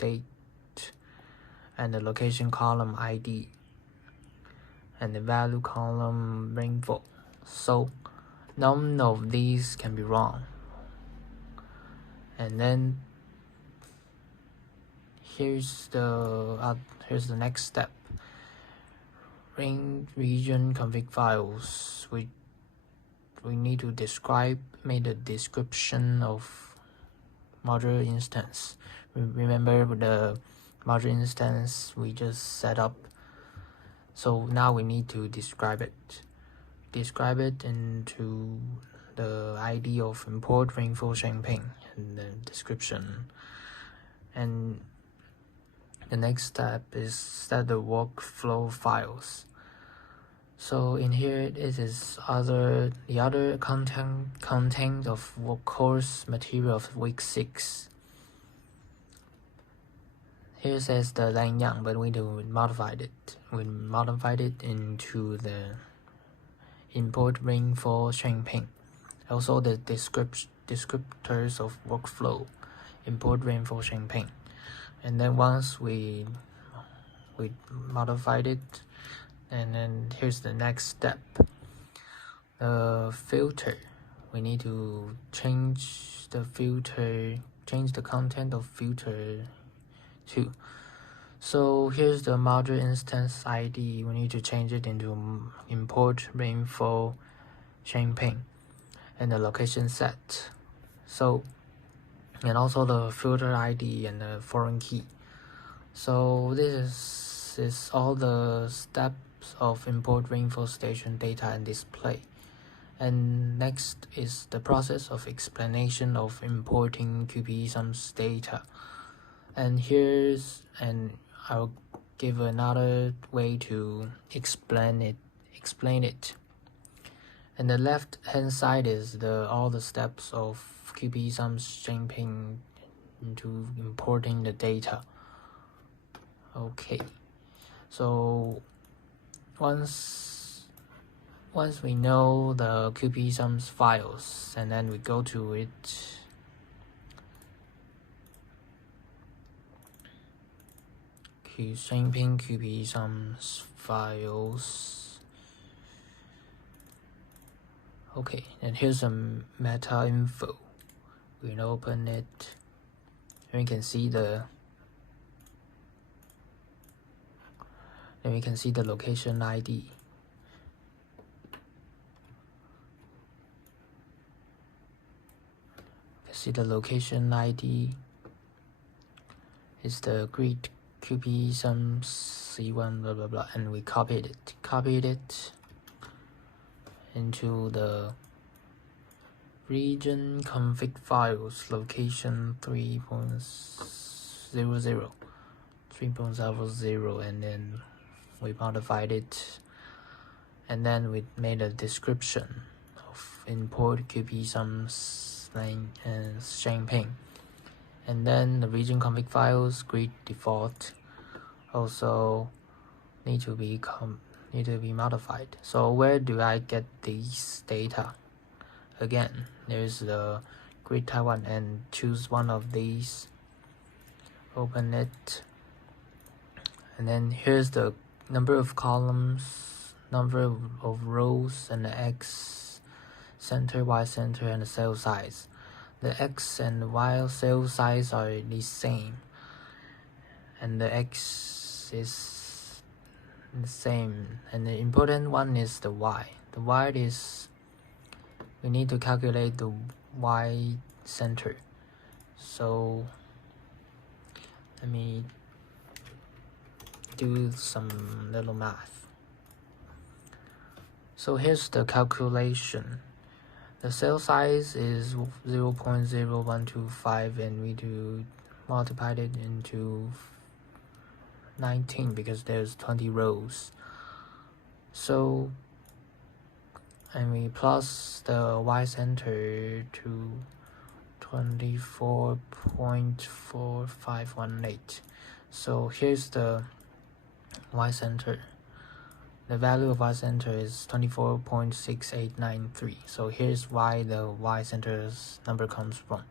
date, and the location column ID, and the value column rainfall. So none of these can be wrong. And then here's the next step. Rain region config files. We need to make a description of module instance. Remember the module instance we just set up. So now we need to describe it. Describe it into the ID of import rainfall Shangping and the description. And the next step is set the workflow files. So in here it is the other content of course material of week 6. Here says the lanyang, but we modified it. We modified it into the import rainfall Shangping. Also the descriptors of workflow, import rainfall Shangping. And then once we modified it, and then here's the next step. The filter. We need to change the content of filter too. So here's the module instance ID. We need to change it into import rainfall Shangping and the location set. So, and also the filter ID and the foreign key. So this is all the steps of import rainfall station data and display. And next is the process of explanation of importing QPESUMS data. And I'll give another way to explain it. And the left hand side is all the steps of QPESUMS Shangping into importing the data. Okay, so once we know the QPESUMS files, and then we go to it. Shangping QPESUMS files. Okay, and here's some meta info. We can open it, and we can see the location ID. You can see the location ID is the grid QPESUMS C1 blah blah blah, and we copied it into the region config files location 3.00, and then we modified it, and then we made a description of import QPESUMS and Shangping. And then the region config files grid default also need to be modified. So where do I get these data? Again, there's the grid Taiwan, and choose one of these. Open it, and then here's the number of columns, number of rows, and the X center, Y center, and the cell size. The X and Y cell size are the same, and the X is the same, and the important one is the Y. The Y is, we need to calculate the Y center. So let me do some little math. So here's the calculation. The cell size is 0.0125, and we do multiply it into 19 because there's 20 rows. So, and we plus the Y center to 24.4518. So here's the Y center. The value of Y center is 24.6893. So here's why the Y center's number comes from.